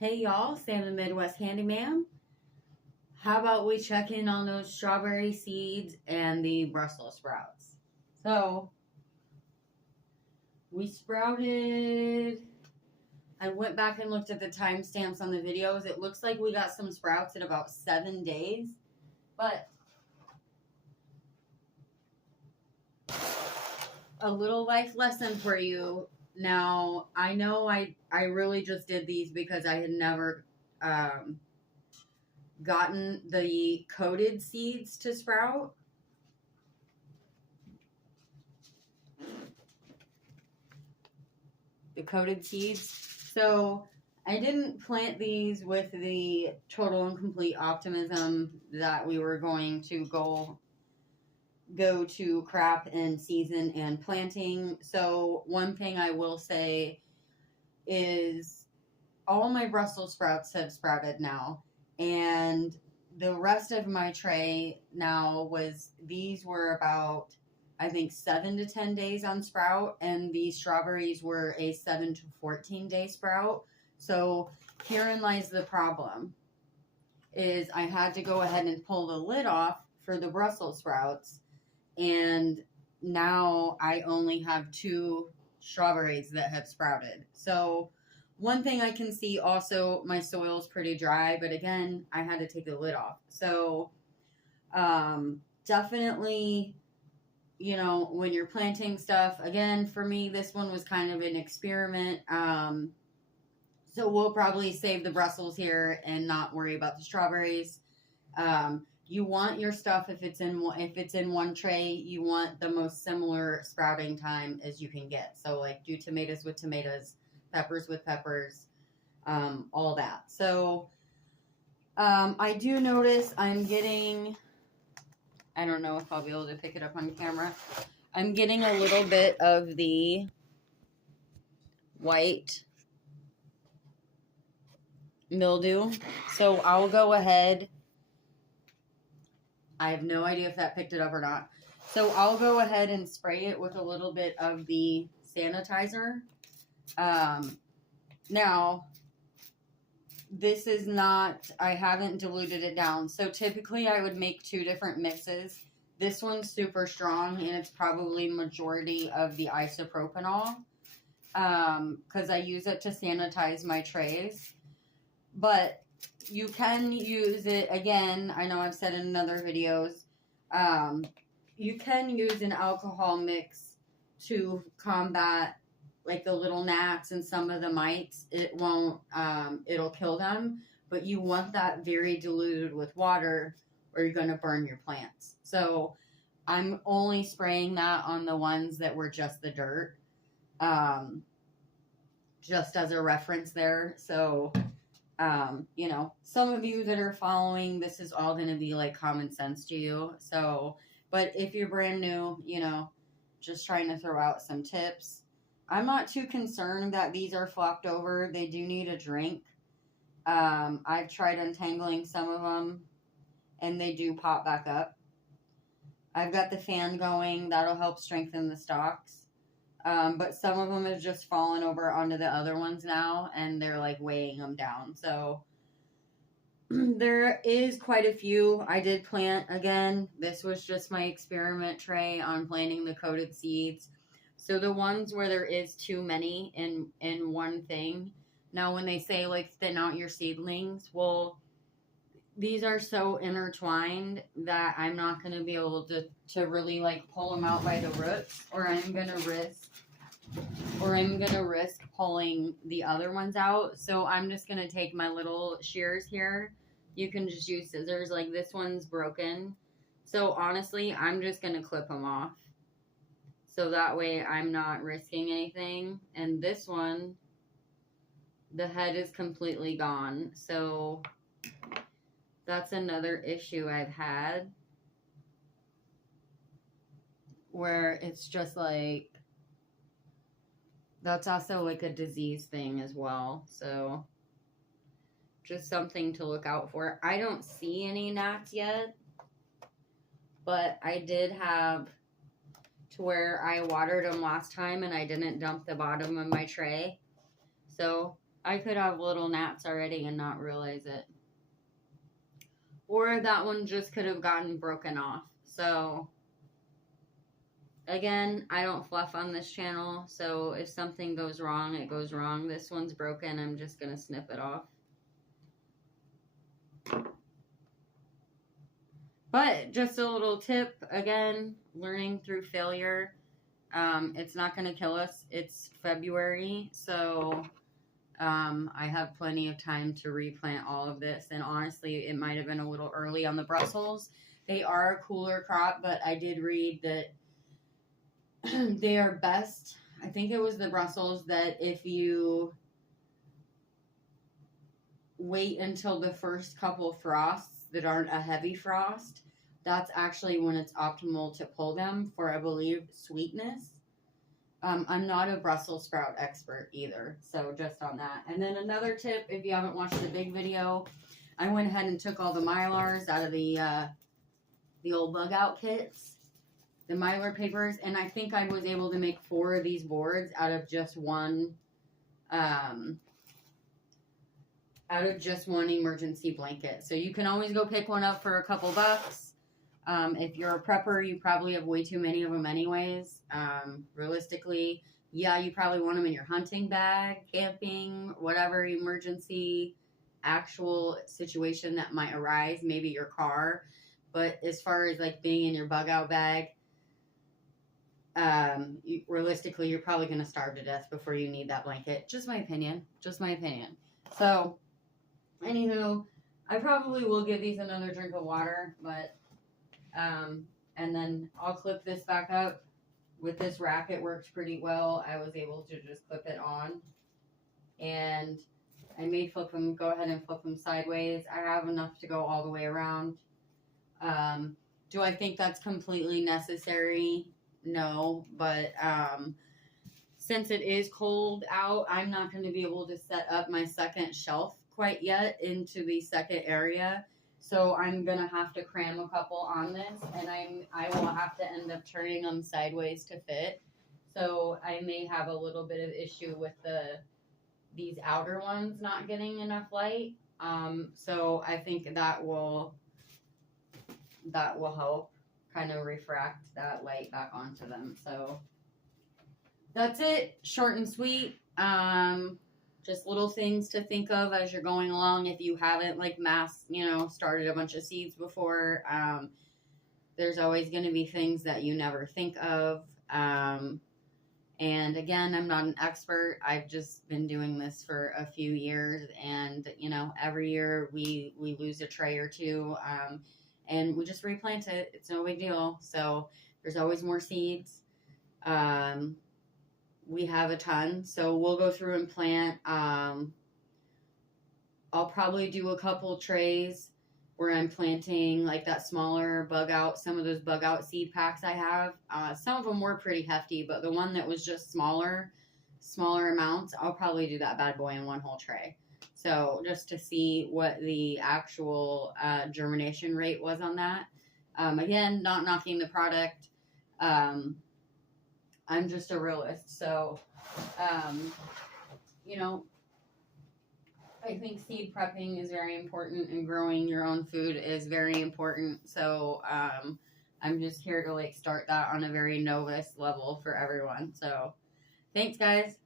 Hey y'all, Sam the Midwest Handyman. How about we check in on those strawberry seeds and the Brussels sprouts? So, we sprouted. I went back and looked at the timestamps on the videos. It looks like we got some sprouts in about 7 days. But a little life lesson for you. Now, I know I really just did these because I had never gotten the coated seeds to sprout. The coated seeds. So I didn't plant these with the total and complete optimism that we were going to go to crap in season and planting. So one thing I will say is all my Brussels sprouts have sprouted now, and the rest of my tray now these were about, I think, 7 to 10 days on sprout, and the strawberries were a 7 to 14 day sprout. So herein lies the problem, is I had to go ahead and pull the lid off for the Brussels sprouts, and now I only have 2 strawberries that have sprouted. So one thing I can see also, my soil's pretty dry, but again, I had to take the lid off. So definitely, you know, when you're planting stuff, again, for me, this one was kind of an experiment. So we'll probably save the Brussels here and not worry about the strawberries. You want your stuff, if it's in one tray, you want the most similar sprouting time as you can get. So like do tomatoes with tomatoes, peppers with peppers, all that. So I do notice I'm getting, I don't know if I'll be able to pick it up on camera, I'm getting a little bit of the white mildew. So I'll go ahead, I have no idea if that picked it up or not. So I'll go ahead and spray it with a little bit of the sanitizer. Now, this is not, I haven't diluted it down. So typically I would make 2 different mixes. This one's super strong, and it's probably majority of the isopropanol, because I use it to sanitize my trays. But you can use it, again, I know I've said in other videos, you can use an alcohol mix to combat like the little gnats and some of the mites. It won't, it'll kill them, but you want that very diluted with water or you're going to burn your plants. So I'm only spraying that on the ones that were just the dirt, just as a reference there. So you know, some of you that are following, this is all going to be like common sense to you. So, but if you're brand new, you know, just trying to throw out some tips. I'm not too concerned that these are flopped over. They do need a drink. I've tried untangling some of them, and they do pop back up. I've got the fan going. That'll help strengthen the stalks. But some of them have just fallen over onto the other ones now, and they're like weighing them down. So there is quite a few. I did plant again. This was just my experiment tray on planting the coated seeds. So the ones where there is too many in one thing. Now when they say like thin out your seedlings, well, these are so intertwined that I'm not going to be able to really like pull them out by the roots, or I'm going to risk pulling the other ones out. So I'm just going to take my little shears here. You can just use scissors. Like this one's broken. So honestly, I'm just going to clip them off. So that way I'm not risking anything. And this one, the head is completely gone. So that's another issue I've had, where it's just like, that's also like a disease thing as well. So just something to look out for. I don't see any gnats yet, but I did have to where I watered them last time and I didn't dump the bottom of my tray. So I could have little gnats already and not realize it. Or that one just could have gotten broken off. So, again, I don't fluff on this channel. So, if something goes wrong, it goes wrong. This one's broken. I'm just going to snip it off. But just a little tip, again, learning through failure. It's not going to kill us. It's February, so I have plenty of time to replant all of this. And honestly, it might have been a little early on the Brussels. They are a cooler crop, but I did read that they are best. I think it was the Brussels that if you wait until the first couple frosts that aren't a heavy frost, that's actually when it's optimal to pull them for, I believe, sweetness. I'm not a Brussels sprout expert either, so just on that. And then another tip, if you haven't watched the big video, I went ahead and took all the Mylars out of the old bug out kits, the Mylar papers, and I think I was able to make 4 of these boards out of just one emergency blanket. So you can always go pick one up for a couple bucks. If you're a prepper, you probably have way too many of them anyways. Realistically, yeah, you probably want them in your hunting bag, camping, whatever emergency actual situation that might arise, maybe your car. But as far as like being in your bug out bag, realistically, you're probably going to starve to death before you need that blanket. Just my opinion. Just my opinion. So, anywho, I probably will give these another drink of water, but and then I'll clip this back up. With this rack, it worked pretty well. I was able to just clip it on, and I may flip them, go ahead and flip them sideways. I have enough to go all the way around. Do I think that's completely necessary? No, but since it is cold out, I'm not going to be able to set up my second shelf quite yet into the second area. So I'm going to have to cram a couple on this, and I will have to end up turning them sideways to fit. So I may have a little bit of issue with these outer ones not getting enough light. So I think that will help kind of refract that light back onto them. So that's it. Short and sweet. Just little things to think of as you're going along. If you haven't like started a bunch of seeds before, there's always going to be things that you never think of. And again, I'm not an expert. I've just been doing this for a few years, and every year we lose a tray or two, and we just replant it. It's no big deal. So there's always more seeds. We have a ton, so we'll go through and plant. I'll probably do a couple trays where I'm planting like that smaller bug out, some of those bug out seed packs I have. Some of them were pretty hefty, but the one that was just smaller amounts, I'll probably do that bad boy in one whole tray. So just to see what the actual germination rate was on that. Again, not knocking the product. I'm just a realist, so, I think seed prepping is very important, and growing your own food is very important, so, I'm just here to, start that on a very novice level for everyone, so, thanks, guys.